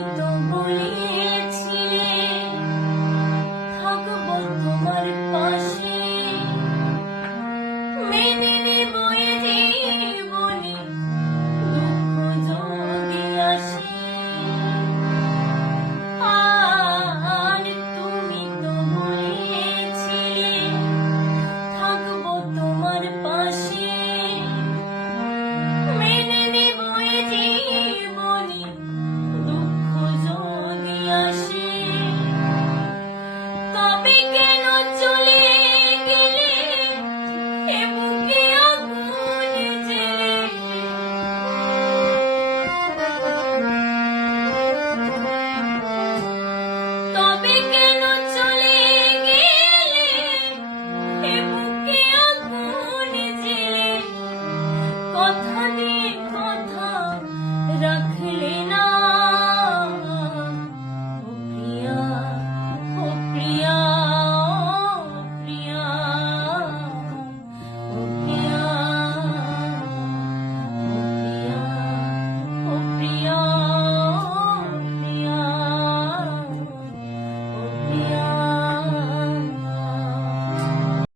don't bonito.